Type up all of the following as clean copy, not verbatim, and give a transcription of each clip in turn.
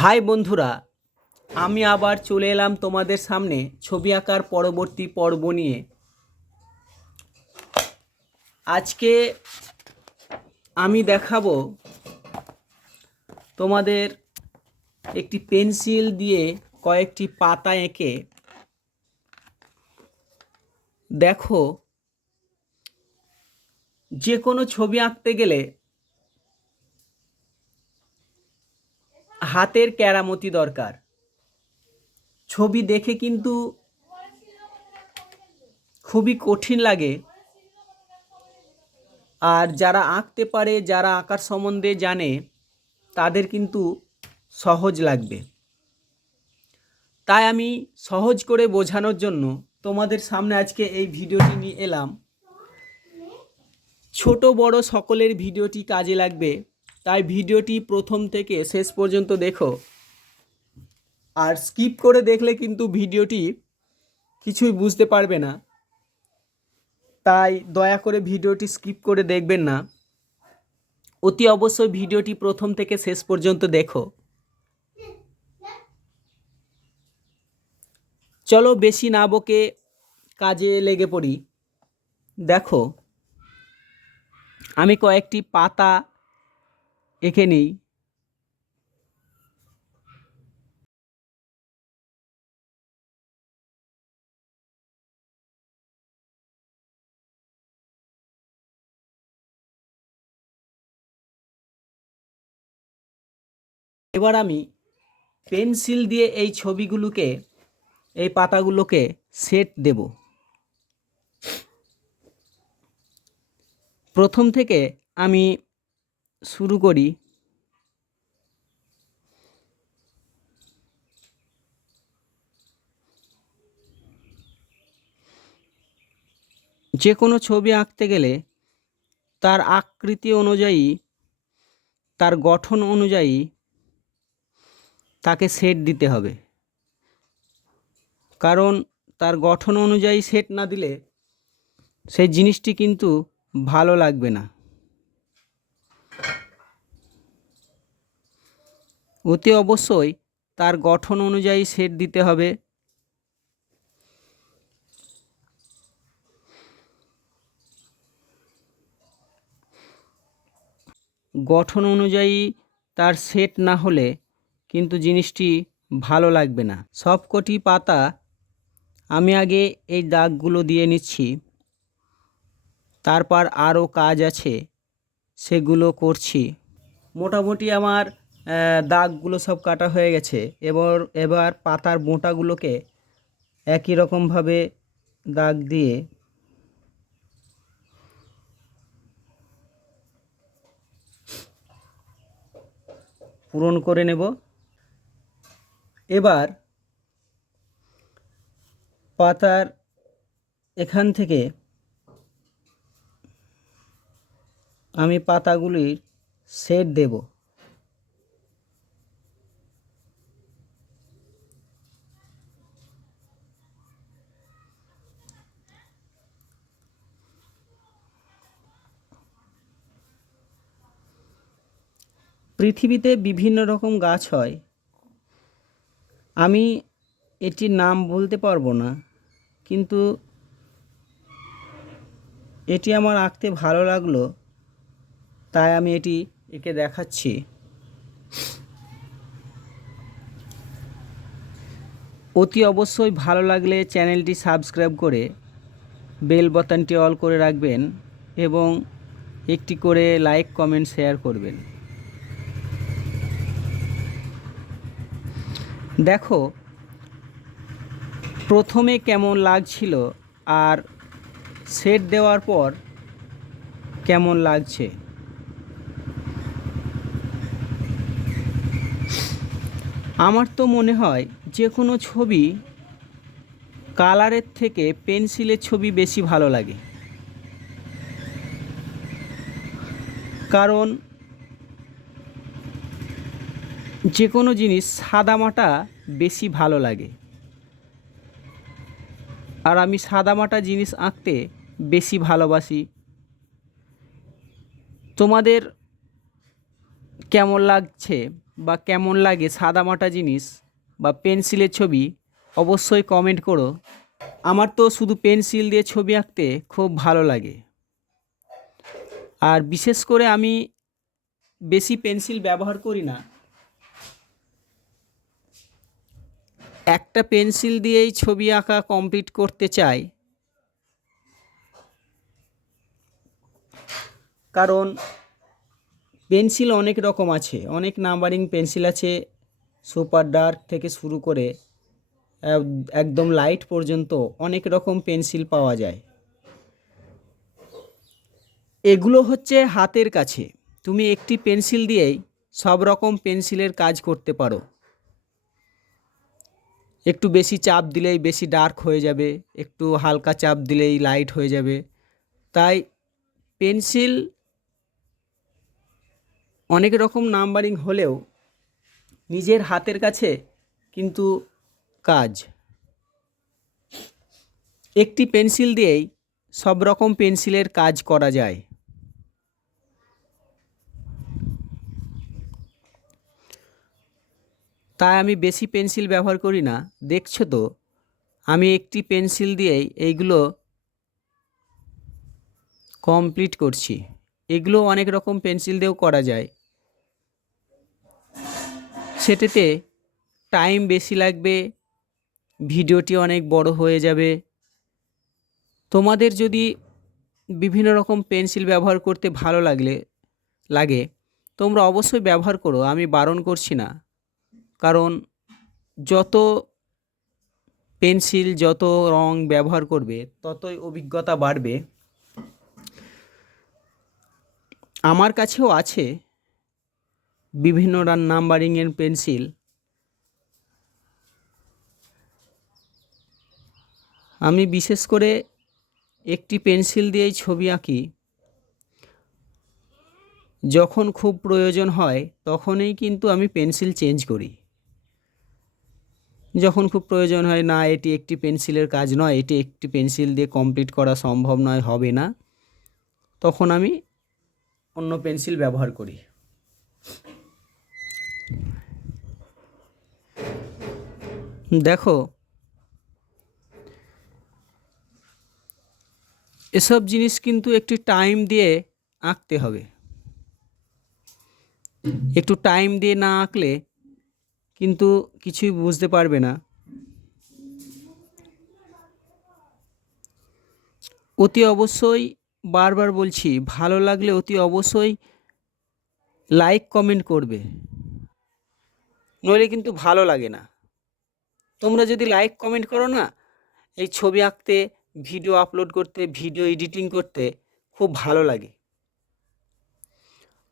High বন্ধুরা, আমি আবার চলে এলাম তোমাদের সামনে ছবি আঁকার পরবর্তী পর্ব নিয়ে। আজকে আমি দেখাবো তোমাদের একটি পেন্সিল দিয়ে কয়েকটি পাতা এঁকে দেখো, যে কোনো ছবি আঁকতে গেলে হাতের কেরামতি দরকার। ছবি দেখে কিন্তু খুবই কঠিন লাগে, আর যারা আঁকতে পারে, যারা আঁকার সম্বন্ধে জানে, তাদের কিন্তু সহজ লাগবে। তাই আমি সহজ করে বোঝানোর জন্য তোমাদের সামনে আজকে এই ভিডিওটি নিয়ে এলাম। ছোট বড় সকলের ভিডিওটি কাজে লাগবে, তাই ভিডিওটি প্রথম থেকে শেষ পর্যন্ত দেখো। আর স্কিপ করে দেখলে কিন্তু ভিডিওটি কিছুই বুঝতে পারবে না, তাই দয়া করে ভিডিওটি স্কিপ করে দেখবেন না। অতি অবশ্যই ভিডিওটি প্রথম থেকে শেষ পর্যন্ত দেখো। চলো বেশি না বকে কাজে লেগে পড়ি। দেখো, আমি কয়েকটি পাতা এঁকে নিই। এবার আমি পেন্সিল দিয়ে এই ছবিগুলোকে, এই পাতাগুলোকে সেট দেব। প্রথম থেকে আমি শুরু করি। যে কোনো ছবি আঁকতে গেলে তার আকৃতি অনুযায়ী, তার গঠন অনুযায়ী তাকে সেট দিতে হবে। কারণ তার গঠন অনুযায়ী সেট না দিলে সেই জিনিসটি কিন্তু ভালো লাগবে না। অতি অবশ্যই তার গঠন অনুযায়ী সেট দিতে হবে। গঠন অনুযায়ী তার সেট না হলে কিন্তু জিনিসটি ভালো লাগবে না। সবকটি পাতা আমি আগে এই দাগগুলো দিয়ে নিচ্ছি, তারপর আরও কাজ আছে সেগুলো করছি। মোটামুটি আমার দাগগুলো সব কাটা হয়ে গেছে। এবার পাতার বোঁটাগুলোকে একই রকমভাবে দাগ দিয়ে পূরণ করে নেব। এবার পাতার এখান থেকে আমি পাতাগুলির সেট দেব। পৃথিবীতে বিভিন্ন রকম গাছ হয়, আমি এটির নাম বলতে পারবো না, কিন্তু এটি আমার আঁকতে ভালো লাগলো, তাই আমি এটি এঁকে দেখাচ্ছি। অতি অবশ্যই ভালো লাগলে চ্যানেলটি সাবস্ক্রাইব করে বেল বাটনটি অল করে রাখবেন এবং একটি করে লাইক, কমেন্ট, শেয়ার করবেন। দেখো প্রথমে কেমন লাগছিল আর সেট দেওয়ার পর কেমন লাগছে। আমার তো মনে হয় যে কোনো ছবি কালারের থেকে পেন্সিলের ছবি বেশি ভালো লাগে। কারণ যে কোনো জিনিস সাদামাটা বেশি ভালো লাগে, আর আমি সাদামাটা জিনিস আঁকতে বেশি ভালোবাসি। তোমাদের কেমন লাগছে বা কেমন লাগে সাদামাটা জিনিস বা পেন্সিলের ছবি অবশ্যই কমেন্ট করো। আমার তো শুধু পেন্সিল দিয়ে ছবি আঁকতে খুব ভালো লাগে। আর বিশেষ করে আমি বেশি পেন্সিল ব্যবহার করি না, একটা পেন্সিল দিয়েই ছবি আঁকা কমপ্লিট করতে চাই। কারণ পেন্সিল অনেক রকম আছে, অনেক নাম্বারিং পেন্সিল আছে, সুপার ডার্ক থেকে শুরু করে একদম লাইট পর্যন্ত অনেক রকম পেন্সিল পাওয়া যায়। এগুলো হচ্ছে হাতের কাছে, তুমি একটি পেন্সিল দিয়েই সব রকম পেন্সিলের কাজ করতে পারো। একটু বেশি চাপ দিলেই বেশি ডার্ক হয়ে যাবে, একটু হালকা চাপ দিলেই লাইট হয়ে যাবে। তাই পেন্সিল অনেক রকম নাম্বারিং হলেও নিজের হাতের কাছে কিন্তু কাজ। একটি পেন্সিল দিয়েই সব রকম পেন্সিলের কাজ করা যায়। তাই আমি বেশি পেন্সিল ব্যবহার করি না। দেখছো তো আমি একটি পেন্সিল দিয়েই এইগুলো কমপ্লিট করছি। এগুলো অনেক রকম পেন্সিল দিয়েও করা যায়, সেটাতে টাইম বেশি লাগবে, ভিডিওটি অনেক বড় হয়ে যাবে। তোমাদের যদি বিভিন্ন রকম পেন্সিল ব্যবহার করতে ভালো লাগে তোমরা অবশ্যই ব্যবহার করো, আমি বারণ করছি না। কারণ যত পেন্সিল যত রং ব্যবহার করবে ততই অভিজ্ঞতা বাড়বে। আমার কাছেও আছে বিভিন্ন নাম্বারিংয়ের পেন্সিল। আমি বিশেষ করে একটি পেন্সিল দিয়েই ছবি আঁকি। যখন খুব প্রয়োজন হয় তখনই কিন্তু আমি পেন্সিল চেঞ্জ করি। যখন খুব প্রয়োজন হয় না এটি একটি পেন্সিলের কাজ নয়, এটি একটি পেন্সিল দিয়ে কমপ্লিট করা সম্ভব নয়, হবে না, তখন আমি অন্য পেন্সিল ব্যবহার করি। দেখো এসব জিনিস কিন্তু একটু টাইম দিয়ে আঁকতে হবে। একটু টাইম দিয়ে না আঁকলে কিন্তু কিছুই বুঝতে পারবে না। অতি অবশ্যই, বারবার বলছি, ভালো লাগলে অতি অবশ্যই লাইক কমেন্ট করবে, নইলে কিন্তু ভালো লাগে না। তোমরা যদি লাইক কমেন্ট করো না, এই ছবি আঁকতে, ভিডিও আপলোড করতে, ভিডিও এডিটিং করতে খুব ভালো লাগে।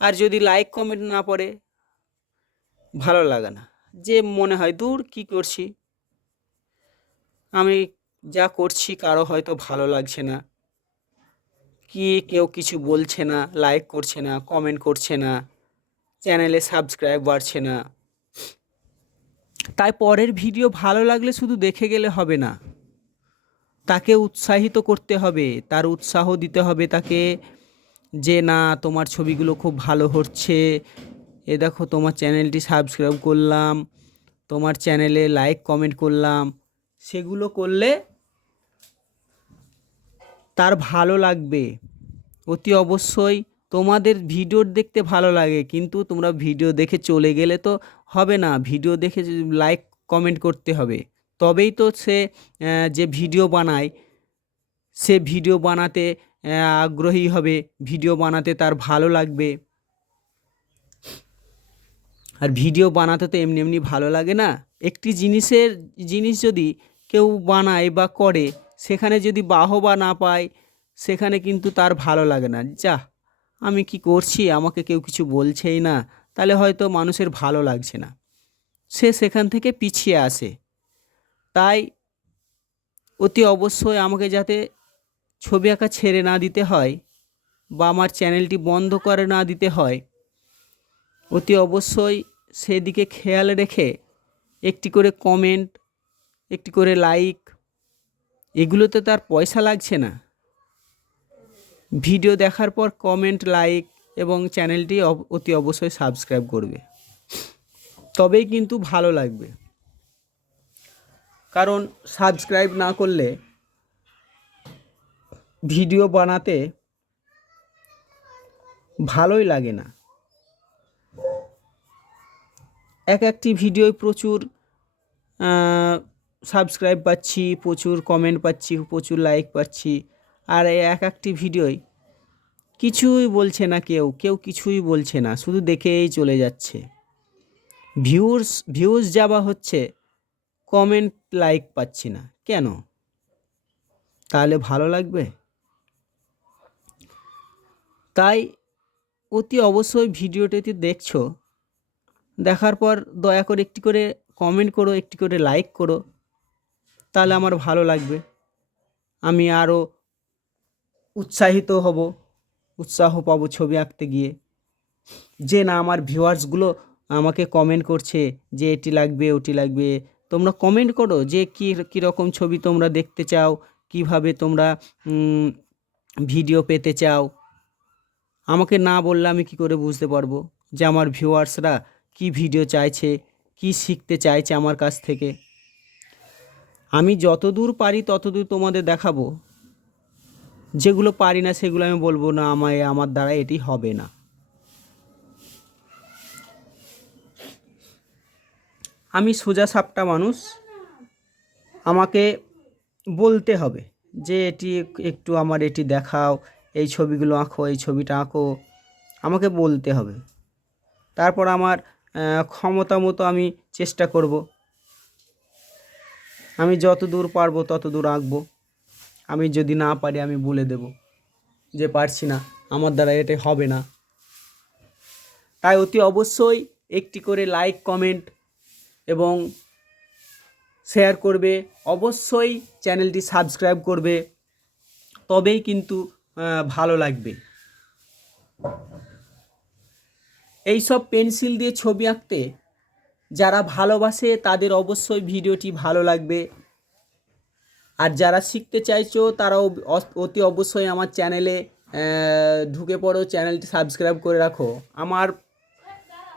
আর যদি লাইক কমেন্ট না পড়ে, ভালো লাগে না, যে মনে হয় দূর কী করছি, আমি যা করছি কারো হয়তো ভালো লাগছে না, কি কেউ কিছু বলছে না, লাইক করছে না, কমেন্ট করছে না, চ্যানেলে সাবস্ক্রাইব বাড়ছে না। তাই পরের ভিডিও ভালো লাগলে শুধু দেখে গেলে হবে না, তাকে উৎসাহিত করতে হবে, তার উৎসাহ দিতে হবে তাকে, যে না তোমার ছবিগুলো খুব ভালো হচ্ছে, এ দেখো তোমার চ্যানেলটি সাবস্ক্রাইব করলাম, তোমার চ্যানেলে লাইক কমেন্ট করলাম। সেগুলো করলে তার ভালো লাগবে। অতি অবশ্যই তোমাদের ভিডিও দেখতে ভালো লাগে, কিন্তু তোমরা ভিডিও দেখে চলে গেলে তো হবে না, ভিডিও দেখে লাইক কমেন্ট করতে হবে। তবেই তো সে যে ভিডিও বানায় সে ভিডিও বানাতে আগ্রহী হবে, ভিডিও বানাতে তার ভালো লাগবে। আর ভিডিও বানাতে তো এমনি এমনি ভালো লাগে না। একটি জিনিস যদি কেউ বানায় বা করে, সেখানে যদি বাহবা না পায়, সেখানে কিন্তু তার ভালো লাগে না। যা আমি কি করছি, আমাকে কেউ কিছু বলছেই না, তাহলে হয়তো মানুষের ভালো লাগছে না, সে সেখান থেকে পিছিয়ে আসে। তাই অতি অবশ্যই আমাকে যাতে ছবি আঁকা ছেড়ে না দিতে হয় বা আমার চ্যানেলটি বন্ধ করে না দিতে হয়, অতি অবশ্যই সেদিকে খেয়াল রেখে একটি করে কমেন্ট, একটি করে লাইক, এগুলোতে তার পয়সা লাগছে না, ভিডিও দেখার পর কমেন্ট, লাইক এবং চ্যানেলটি অতি অবশ্যই সাবস্ক্রাইব করবে, তবেই কিন্তু ভালো লাগবে। কারণ সাবস্ক্রাইব না করলে ভিডিও বানাতে ভালোই লাগে না। একটি ভিডিওয় প্রচুর সাবস্ক্রাইব পাচ্ছি, প্রচুর কমেন্ট পাচ্ছি, প্রচুর লাইক পাচ্ছি, আর এই একটি ভিডিওয় কিছুই বলছে না, কেউ কিছুই বলছে না, শুধু দেখেই চলে যাচ্ছে। ভিউজ যাওয়া হচ্ছে, কমেন্ট লাইক পাচ্ছি না, কেন? তাহলে ভালো লাগবে? তাই অতি অবশ্যই ভিডিওটিতে দেখছো, দেখার পর দয়া করে একটি করে কমেন্ট করো, একটি করে লাইক করো, তাহলে আমার ভালো লাগবে। আমি আরও উৎসাহিত হব, উৎসাহ পাবো ছবি আঁকতে গিয়ে, যে না আমার ভিউয়ার্সগুলো আমাকে কমেন্ট করছে যে এটি লাগবে, ওটি লাগবে। তোমরা কমেন্ট করো যে কীরকম ছবি তোমরা দেখতে চাও, কিভাবে তোমরা ভিডিও পেতে চাও। আমাকে না বললে আমি কি করে বুঝতে পারবো যে আমার ভিউয়ার্সরা কি ভিডিও চাইছে, কি শিখতে চাইছে আমার কাছ থেকে। আমি যতদূর পারি ততদূর তোমাদের দেখাবো, যেগুলো পারি না সেগুলো আমি বলবো না আমার দ্বারা এটি হবে না। আমি সোজা সাপটা মানুষ, আমাকে বলতে হবে যে এটি একটু আমার এটি দেখাও, এই ছবিগুলো আঁকো, এই ছবিটা আঁকো, আমাকে বলতে হবে। তারপর আমার ক্ষমতা মতো আমি চেষ্টা করব, আমি যত দূর পারবো তত দূর আঁকবো। আমি যদি না পারি আমি বলে দেব যে পারছি না, আমার দ্বারা এটা হবে না। তাই অতি অবশ্যই একটি করে লাইক, কমেন্ট এবং শেয়ার করবে, অবশ্যই চ্যানেলটি সাবস্ক্রাইব করবে, তবেই কিন্তু ভালো লাগবে। এই সব পেন্সিল দিয়ে ছবি আঁকতে যারা ভালোবাসে তাদের অবশ্যই ভিডিওটি ভালো লাগবে। আর যারা শিখতে চাইছো তারাও অতি অবশ্যই আমার চ্যানেলে ঢুকে পড়ো, চ্যানেলটি সাবস্ক্রাইব করে রাখো। আমার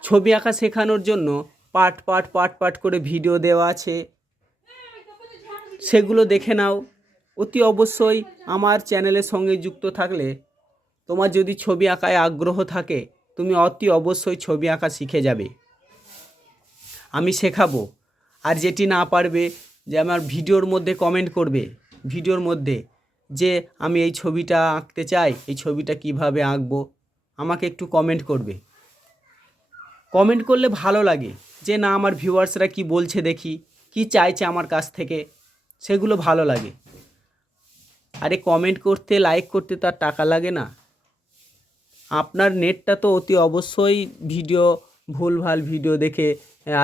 ছবি আঁকা শেখানোর জন্য পার্ট করে ভিডিও দেওয়া আছে, সেগুলো দেখে নাও। অতি অবশ্যই আমার চ্যানেলের সঙ্গে যুক্ত থাকলে তোমার যদি ছবি আঁকায় আগ্রহ থাকে, তুমি অতি অবশ্যই ছবি আঁকা শিখে যাবে, আমি শেখাবো। আর যেটি না পারবে, যে আমার ভিডিওর মধ্যে কমেন্ট করবে, ভিডিওর মধ্যে যে আমি এই ছবিটা আঁকতে চাই, এই ছবিটা কিভাবে আঁকবো, আমাকে একটু কমেন্ট করবে। কমেন্ট করলে ভালো লাগে যে না আমার ভিউয়ার্সরা কি বলছে দেখি, কি চাইছে আমার কাছ থেকে, সেগুলো ভালো লাগে। আরে কমেন্ট করতে, লাইক করতে তার টাকা লাগে না। আপনার নেটটা তো অতি অবশ্যই ভুলভাল ভিডিও দেখে,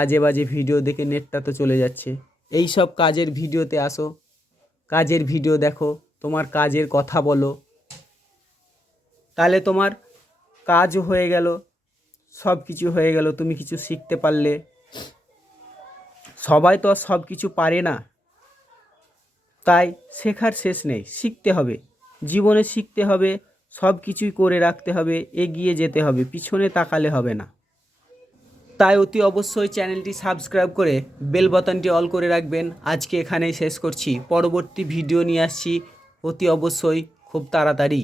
আজে বাজে ভিডিও দেখে নেটটা তো চলে যাচ্ছে। এই সব কাজের ভিডিওতে আসো, কাজের ভিডিও দেখো, তোমার কাজের কথা বলো, তাহলে তোমার কাজও হয়ে গেল, সব কিছু হয়ে গেল, তুমি কিছু শিখতে পারলে। সবাই তো আর সব কিছু পারে না, তাই শেখার শেষ নেই, শিখতে হবে, জীবনে শিখতে হবে, সব কিছুই করে রাখতে হবে, এগিয়ে যেতে হবে, পিছনে তাকালে হবে না। তাই অতি অবশ্যই চ্যানেলটি সাবস্ক্রাইব করে বেল বাটনটি অল করে রাখবেন। আজকে এখানেই শেষ করছি, পরবর্তী ভিডিও নিয়ে আসছি অতি অবশ্যই খুব তাড়াতাড়ি।